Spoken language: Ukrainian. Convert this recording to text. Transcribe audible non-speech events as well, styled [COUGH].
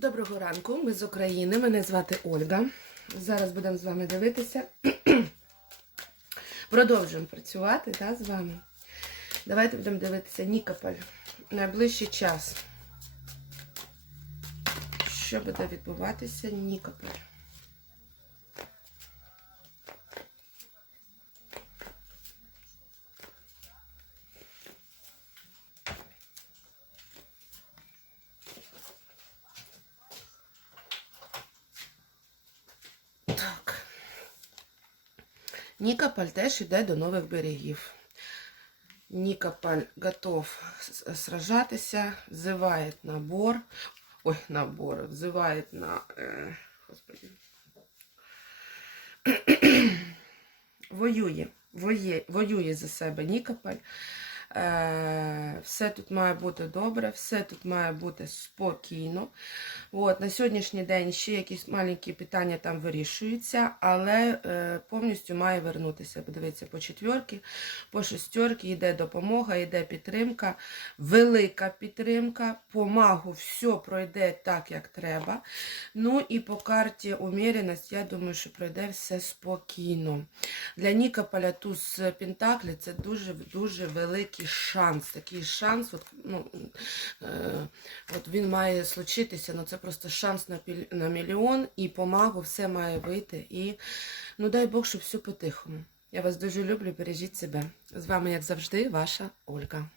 Доброго ранку, ми з України. Мене звати Ольга. Зараз будемо з вами дивитися. [CLEARS THROAT] Продовжуємо працювати да, з вами. Давайте будемо дивитися Нікополь. Найближчий час. Що буде відбуватися Нікополь? Нікополь теж йде до нових берегів. Нікополь готов сражатися, взиває набор. Ой, набор, взиває на. Е, господи. [CLEARS THROAT] воює, воює, воює за себе Нікополь. Е, все тут має бути добре, все тут має бути спокійно. От, на сьогоднішній день ще якісь маленькі питання там вирішуються, але е, повністю має вернутися. Подивіться, по четвірки, по шестерки йде допомога, йде підтримка, велика підтримка. По магу все пройде так, як треба. Ну і по карті уміреність, я думаю, що пройде все спокійно. Для Нікополя туз Пентаклі це дуже дуже великий шанс. Такий шанс, от, ну, е, от він має случитися, ну це просто шанс на, на мільйон, і помагу, все має вийти. І ну дай Бог, щоб все по-тихому. Я вас дуже люблю, бережіть себе. З вами, як завжди, ваша Ольга.